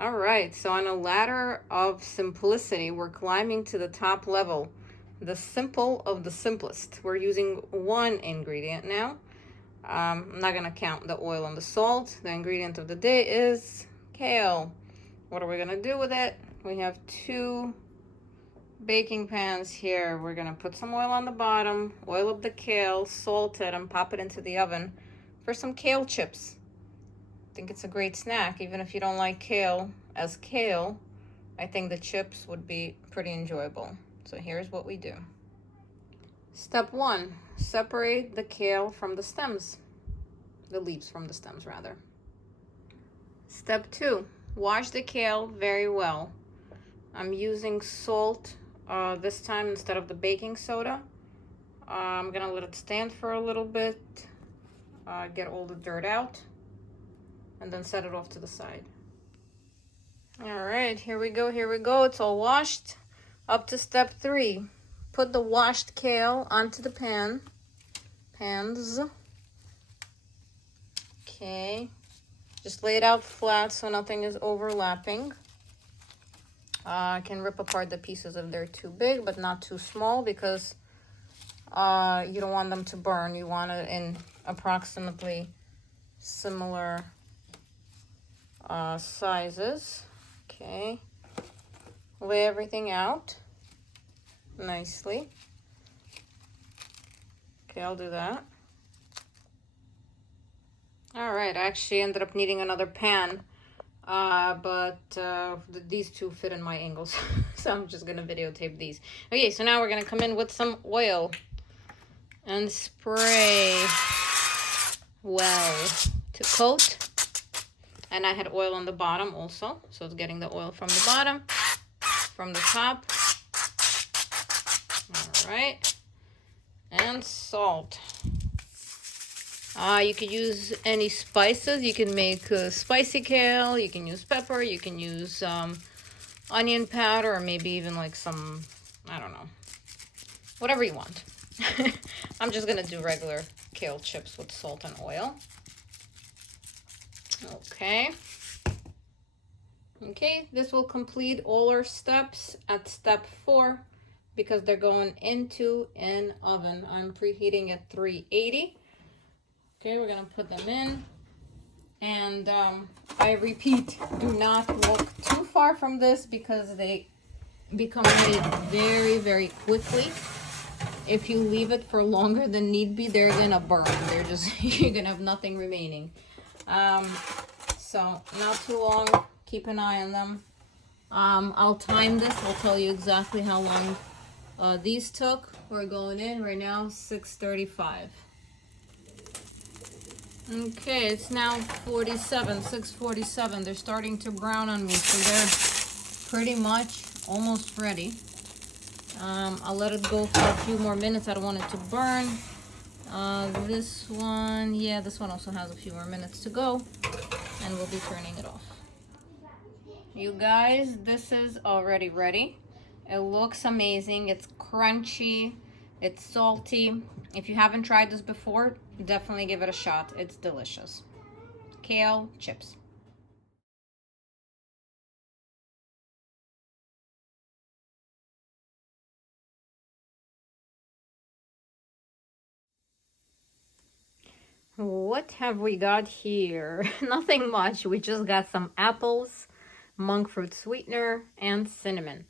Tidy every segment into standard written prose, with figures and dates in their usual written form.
All right, so on a ladder of simplicity, we're climbing to the top level. The simple of the simplest. We're using one ingredient now. I'm not gonna count the oil and the salt. The ingredient of the day is kale. What are we gonna do with it? We have two baking pans here. We're gonna put some oil on the bottom, oil up the kale, salt it, and pop it into the oven for some kale chips. I think it's a great snack, even if you don't like kale as kale. I think the chips would be pretty enjoyable. So here's what we do. Step 1, separate the kale from the stems. The leaves from the stems, rather. Step 2, wash the kale very well. I'm using salt this time instead of the baking soda. I'm gonna let it stand for a little bit, get all the dirt out, and then set it off to the side. All right, here we go, it's all washed. Up to step 3, put the washed kale onto the pans. Okay, just lay it out flat so nothing is overlapping. I can rip apart the pieces if they're too big, but not too small, because you don't want them to burn. You want it in approximately similar sizes. Okay, lay everything out nicely. Okay, I'll do that. All right, I actually ended up needing another pan, but these two fit in my angles, so I'm just gonna videotape these. Okay, so now we're gonna come in with some oil and spray well to coat. And I had oil on the bottom also, so it's getting the oil from the bottom, from the top. All right, and salt. You could use any spices. You can make spicy kale, you can use pepper, you can use onion powder, or maybe even like some, I don't know, whatever you want. I'm just gonna do regular kale chips with salt and oil. Okay, this will complete all our steps at step 4, because they're going into an oven. I'm preheating at 380. Okay, we're gonna put them in, and I repeat, do not look too far from this, because they become made very, very quickly. If you leave it for longer than need be, they're gonna burn. They're just, you're gonna have nothing remaining. So not too long, keep an eye on them. I'll time this, I'll tell you exactly how long these took. We're going in right now, 6:35. Okay, it's now 6:47. They're starting to brown on me, so they're pretty much almost ready. I'll let it go for a few more minutes. I don't want it to burn. This one, yeah, this one also has a few more minutes to go, and we'll be turning it off. You guys, this is already ready. It looks amazing. It's crunchy, it's salty. If you haven't tried this before, definitely give it a shot. It's delicious. Kale chips. What have we got here? Nothing much. We just got some apples, monk fruit sweetener, and cinnamon.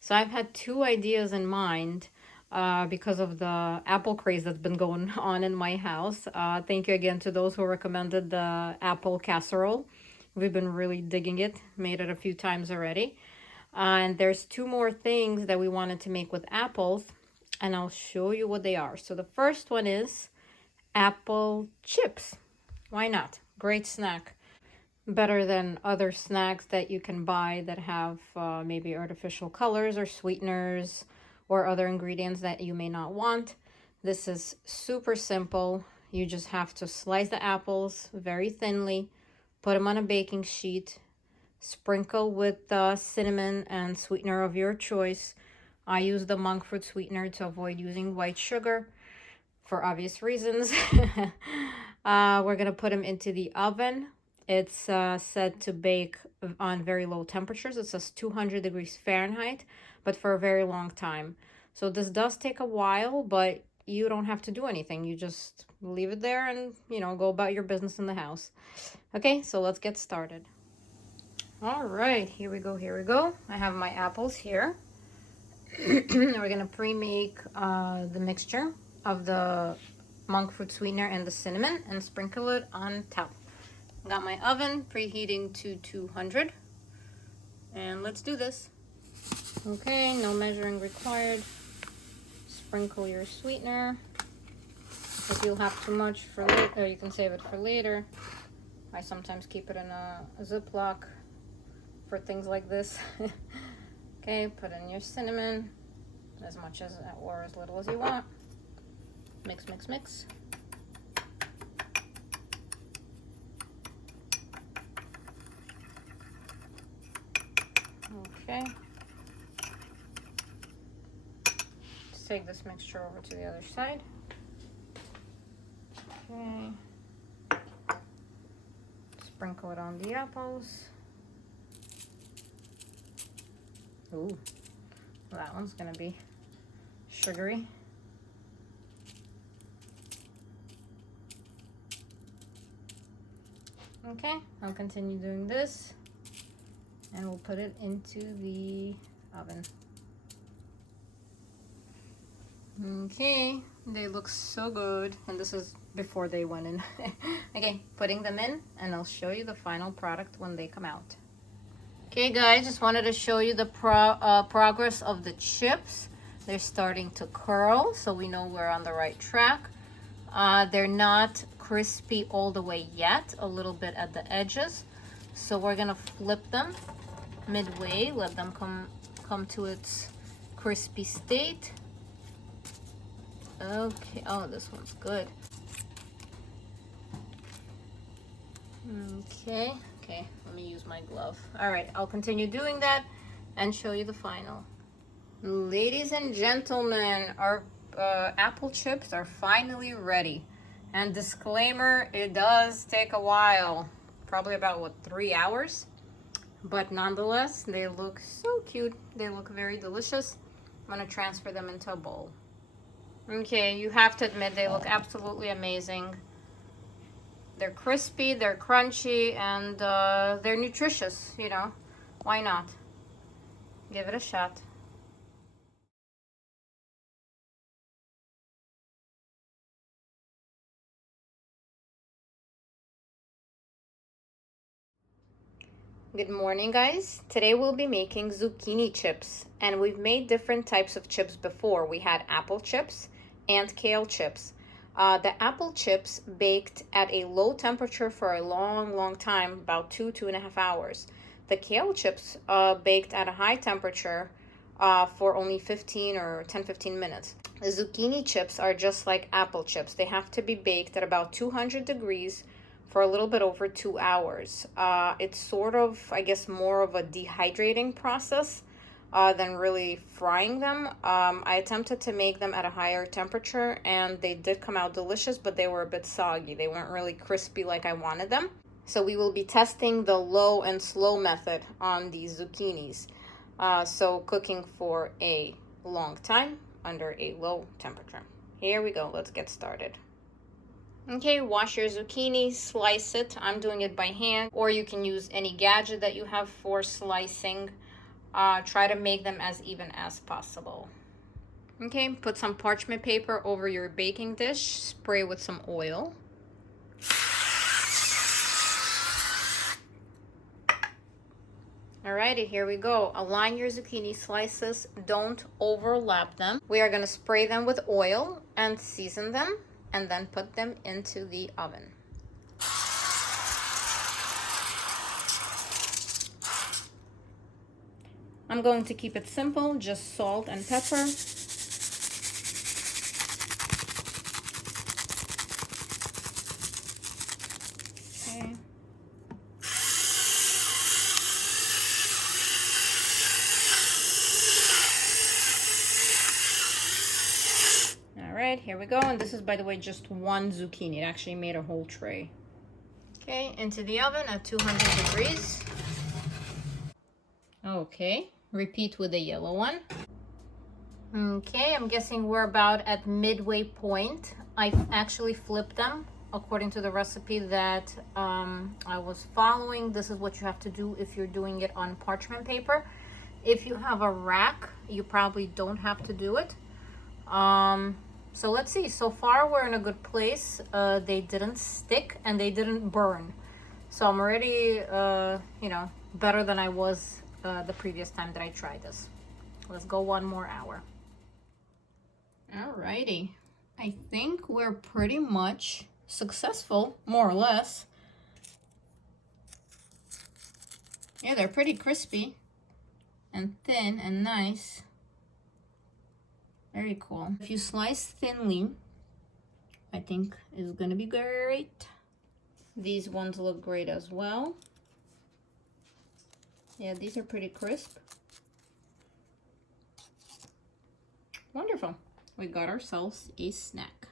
So I've had two ideas in mind because of the apple craze that's been going on in my house. Thank you again to those who recommended the apple casserole. We've been really digging it, made it a few times already. And there's two more things that we wanted to make with apples, and I'll show you what they are. So the first one is apple chips. Why not? Great snack. Better than other snacks that you can buy that have maybe artificial colors or sweeteners or other ingredients that you may not want. This is super simple. You just have to slice the apples very thinly, put them on a baking sheet, sprinkle with cinnamon and sweetener of your choice. I use the monk fruit sweetener to avoid using white sugar for obvious reasons. We're gonna put them into the oven It's said to bake on very low temperatures. It says 200 degrees Fahrenheit, but for a very long time. So this does take a while, but you don't have to do anything. You just leave it there and, you know, go about your business in the house. Okay, so let's get started. All right, here we go, here we go. I have my apples here. We're gonna pre-make the mixture of the monk fruit sweetener and the cinnamon and sprinkle it on top. Got my oven preheating to 200, and let's do this. Okay, no measuring required. Sprinkle your sweetener. If you'll have too much for later, you can save it for later. I sometimes keep it in a Ziploc for things like this. Okay, put in your cinnamon, as much as or as little as you want. Mix, mix, mix. Okay. Let's take this mixture over to the other side. Okay. Sprinkle it on the apples. Ooh, that one's gonna be sugary. Okay, I'll continue doing this, and we'll put it into the oven. Okay, they look so good, and this is before they went in. Okay, putting them in, and I'll show you the final product when they come out. Okay guys, just wanted to show you the progress of the chips. They're starting to curl, so we know we're on the right track. They're not crispy all the way yet, a little bit at the edges. So we're gonna flip them midway, let them come to its crispy state. Okay, oh, this one's good. Okay, let me use my glove. All right, I'll continue doing that and show you the final. Ladies and gentlemen, our apple chips are finally ready. And disclaimer, it does take a while, probably about, what, 3 hours? But nonetheless, they look so cute. They look very delicious. I'm gonna transfer them into a bowl. Okay, you have to admit they look absolutely amazing. They're crispy, they're crunchy, and they're nutritious, you know. Why not? Give it a shot. Good morning, guys. Today we'll be making zucchini chips, and we've made different types of chips before. We had apple chips and kale chips. The apple chips baked at a low temperature for a long time, about 2.5 hours. The kale chips baked at a high temperature for only 10-15 minutes. The zucchini chips are just like apple chips. They have to be baked at about 200 degrees for a little bit over 2 hours. It's sort of, I guess, more of a dehydrating process than really frying them. I attempted to make them at a higher temperature, and they did come out delicious, but they were a bit soggy. They weren't really crispy like I wanted them. So we will be testing the low and slow method on these zucchinis. So cooking for a long time under a low temperature. Here we go. Let's get started. Okay, wash your zucchini, slice it. I'm doing it by hand, or you can use any gadget that you have for slicing. Try to make them as even as possible. Okay, put some parchment paper over your baking dish. Spray with some oil. Alrighty, here we go. Align your zucchini slices. Don't overlap them. We are going to spray them with oil and season them, and then put them into the oven. I'm going to keep it simple, just salt and pepper. Okay. All right, here we go. And this is, by the way, just one zucchini. It actually made a whole tray. Okay, into the oven at 200 degrees. Okay, repeat with the yellow one. Okay, I'm guessing we're about at midway point. I actually flipped them according to the recipe that I was following. This is what you have to do if you're doing it on parchment paper. If you have a rack, you probably don't have to do it. So let's see. So far, we're in a good place. They didn't stick and they didn't burn. So I'm already, you know, better than I was the previous time that I tried this. Let's go one more hour. Alrighty. I think we're pretty much successful, more or less. Yeah, they're pretty crispy and thin and nice. Very cool. If you slice thinly, I think is gonna be great. These ones look great as well. Yeah, these are pretty crisp. Wonderful. We got ourselves a snack.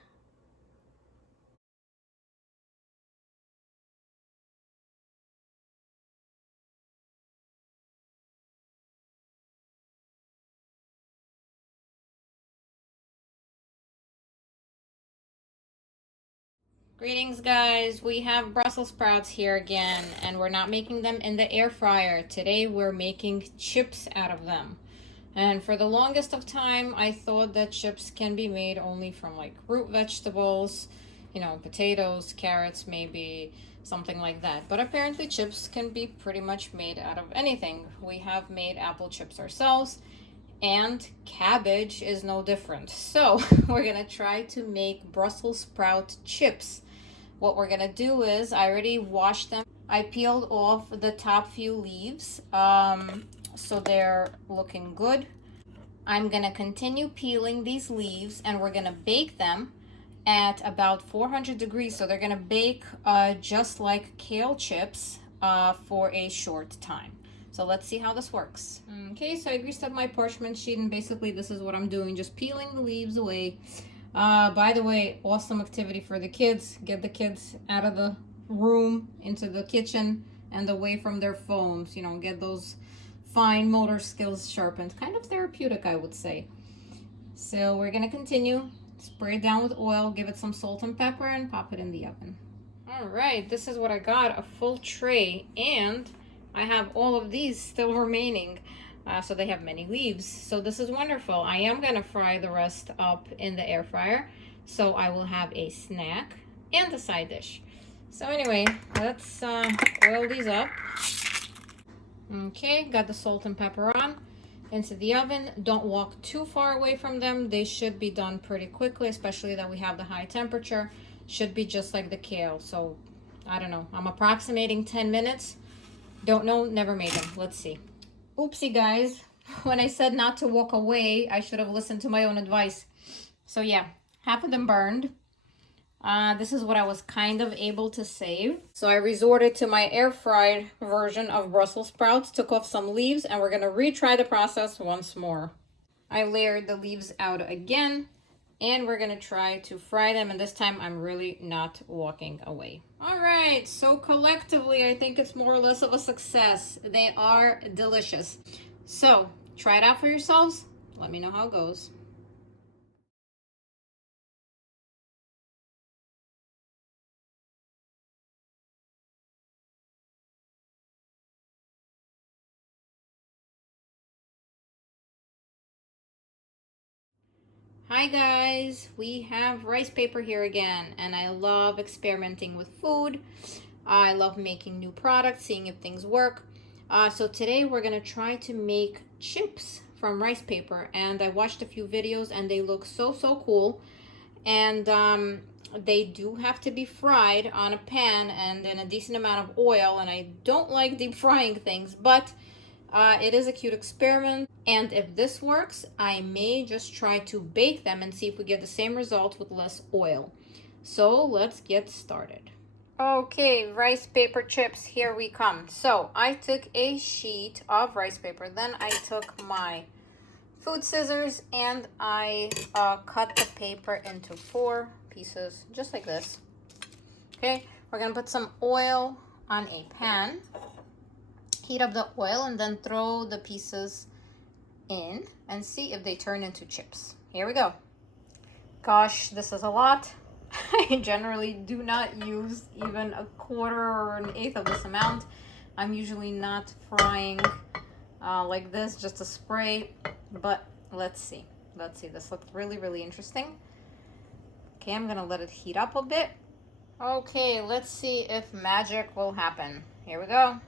Greetings guys, we have Brussels sprouts here again, and we're not making them in the air fryer. Today we're making chips out of them. And for the longest of time, I thought that chips can be made only from like root vegetables, you know, potatoes, carrots, maybe something like that. But apparently chips can be pretty much made out of anything. We have made apple chips ourselves, and cabbage is no different. So we're gonna try to make Brussels sprout chips. What we're gonna do is, I already washed them. I peeled off the top few leaves, so they're looking good. I'm gonna continue peeling these leaves and we're gonna bake them at about 400 degrees. So they're gonna bake just like kale chips for a short time. So let's see how this works. Okay, so I greased up my parchment sheet, and basically this is what I'm doing, just peeling the leaves away. By the way, awesome activity for the kids. Get the kids out of the room into the kitchen and away from their phones. You know, get those fine motor skills sharpened. Kind of therapeutic, I would say. So we're gonna continue. Spray it down with oil, give it some salt and pepper, and pop it in the oven. All right, this is what I got, a full tray, and I have all of these still remaining. So they have many leaves. So this is wonderful. I am gonna fry the rest up in the air fryer. So I will have a snack and a side dish. So anyway, let's oil these up. Okay, got the salt and pepper on. Into the oven. Don't walk too far away from them. They should be done pretty quickly, especially that we have the high temperature. Should be just like the kale. So I don't know. I'm approximating 10 minutes. Don't know, never made them. Let's see. Oopsie guys, when I said not to walk away, I should have listened to my own advice. So yeah, half of them burned. This is what I was kind of able to save. So I resorted to my air fried version of Brussels sprouts, took off some leaves, and we're gonna retry the process once more. I layered the leaves out again, and we're gonna try to fry them, and this time I'm really not walking away. All right, so collectively, I think it's more or less of a success. They are delicious. So try it out for yourselves. Let me know how it goes. Hi guys, we have rice paper here again, and I love experimenting with food. I love making new products, seeing if things work. So today we're gonna try to make chips from rice paper, and I watched a few videos and they look so cool. And they do have to be fried on a pan and in a decent amount of oil, and I don't like deep frying things, but it is a cute experiment, and if this works, I may just try to bake them and see if we get the same result with less oil. So let's get started. Okay, rice paper chips, here we come. So I took a sheet of rice paper, then I took my food scissors and I cut the paper into 4 pieces, just like this. Okay, We're gonna put some oil on a pan, heat up the oil, and then throw the pieces in and see if they turn into chips. Here we go. Gosh, this is a lot. I generally do not use even a quarter or an eighth of this amount. I'm usually not frying like this, just a spray, but let's see. Let's see, this looks really, really interesting. Okay, I'm gonna let it heat up a bit. Okay, let's see if magic will happen. Here we go.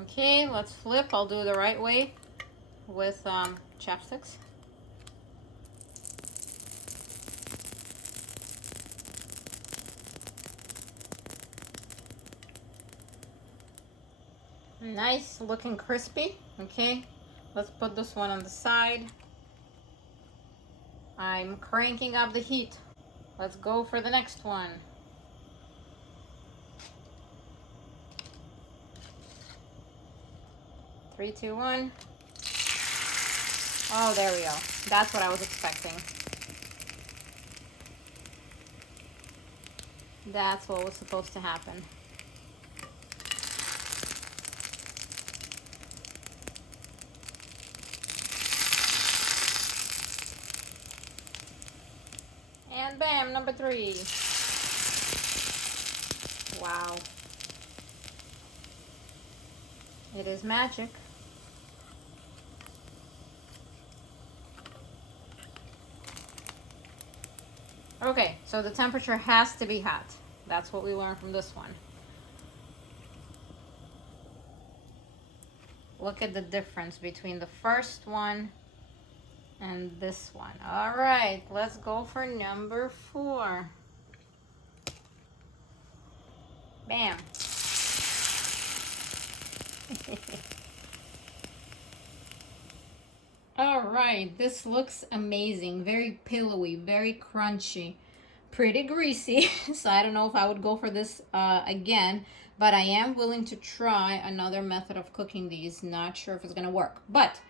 Okay, let's flip. I'll do it the right way with chopsticks. Nice, looking crispy. Okay, let's put this one on the side. I'm cranking up the heat. Let's go for the next one. Three, two, one. Oh, there we go. That's what I was expecting. That's what was supposed to happen. And bam, number 3. Wow. It is magic. Okay, so the temperature has to be hot. That's what we learned from this one. Look at the difference between the first one and this one. All right, let's go for number 4. Bam. All right, this looks amazing. Very pillowy, very crunchy, pretty greasy. So I don't know if I would go for this again, but I am willing to try another method of cooking these. Not sure if it's gonna work, but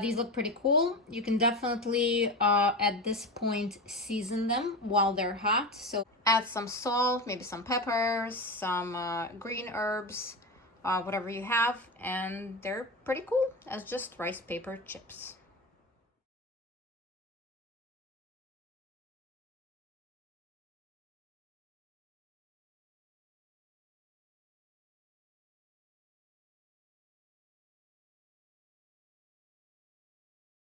these look pretty cool. You can definitely at this point season them while they're hot. So add some salt, maybe some peppers, some green herbs, whatever you have, and they're pretty cool as just rice paper chips.